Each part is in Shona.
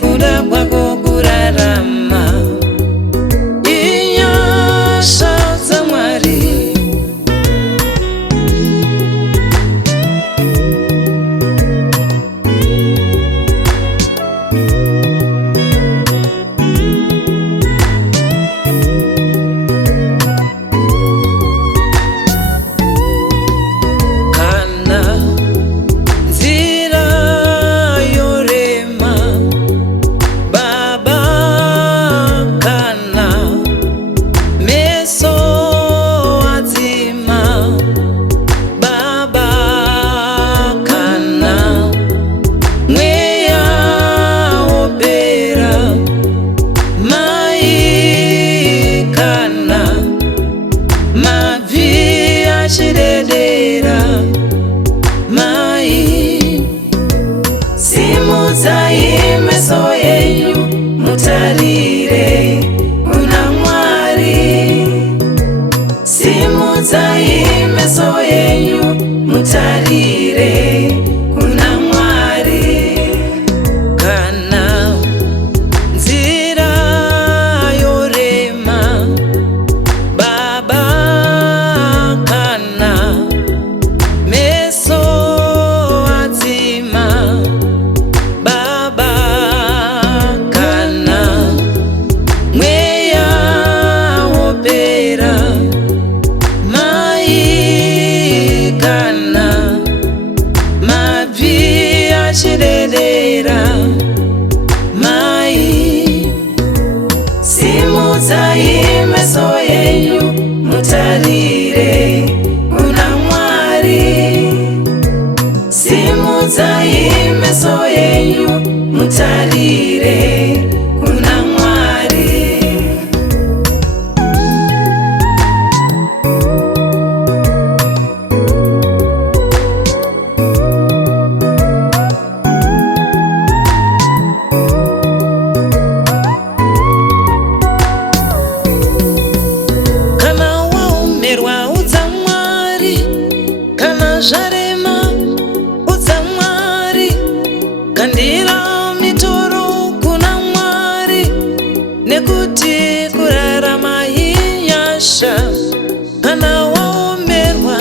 kuda kwako kurarama, inyasha dza Mwari. Simudzai meso yenyu mutarire kuna Mwari. Simudzai meso yenyu mutarire kuna Mwari. Kana nzira yorema Baba, kana meso adzima Baba, kana mweya wopera mai, kana mabvi achidedera mai. Simudzai meso yenyu mutarire kuna Mwari. Simudzai meso yenyu mutarire kuna Mwari. Kana waomerwa udza Mwari, kana zvarema udza Mwari. Kandira mitoro kuna Mwari, nekuti kurarama inyasha. Kana waomerwa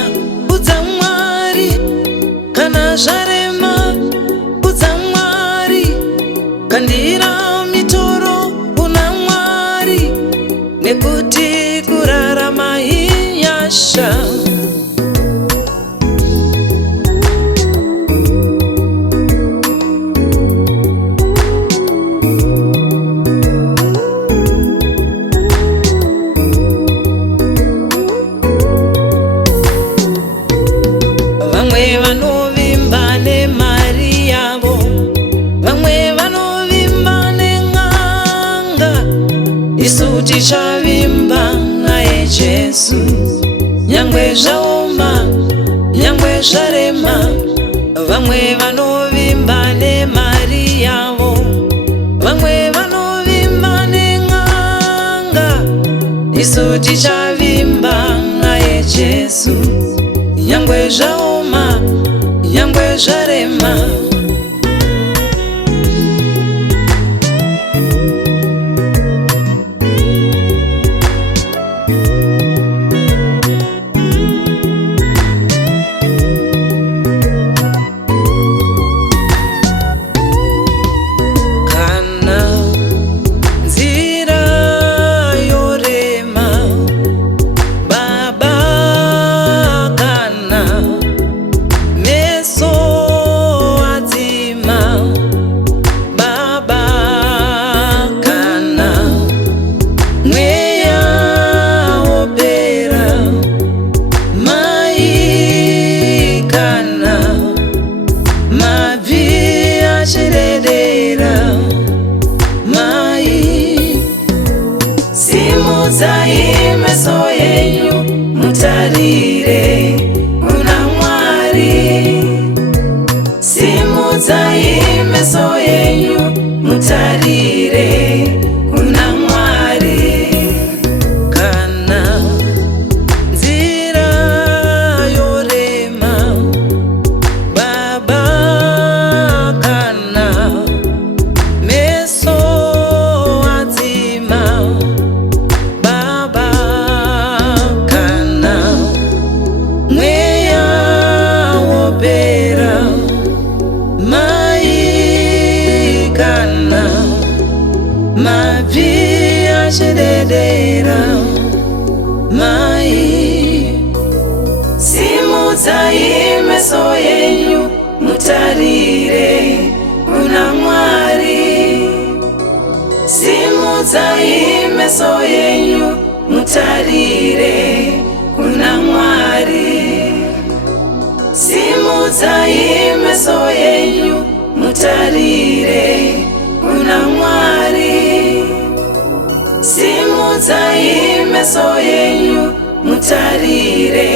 udza Mwari, kana zvarema udza Mwari. Kandira mitoro kuna Mwari, nekuti kurarama inyasha. Vamwe vanovimba nemari yavo, vamwe vanovimba nen'anga. Isu tichavimba naye Jesu. Nyangwe zvaoma, nyangwe zvarema. Vamwe vanovimba nemari yavo, vamwe vanovimba nen'anga. Isu tichavimba naye Jesu. Nyangwe zvaoma, nyangwe zvarema. Kana nzira yorema Baba, kana meso adzima Baba, kana mweya wopera mai, kana mabvi achidedera mai. Simudzai meso yenyu mutarire kuna Mwari. Simudzai meso yenyu mutarire kuna Mwari. Kana nzira yorema Baba, kana meso mabvi achidedera. Mai, simudzai meso yenyu mutarire kuna Mwari. Simudzai meso yenyu mutarire kuna Mwari. Simudzai meso yenyu mutarire kuna Mwari. Simudzai meso yenyu mutarire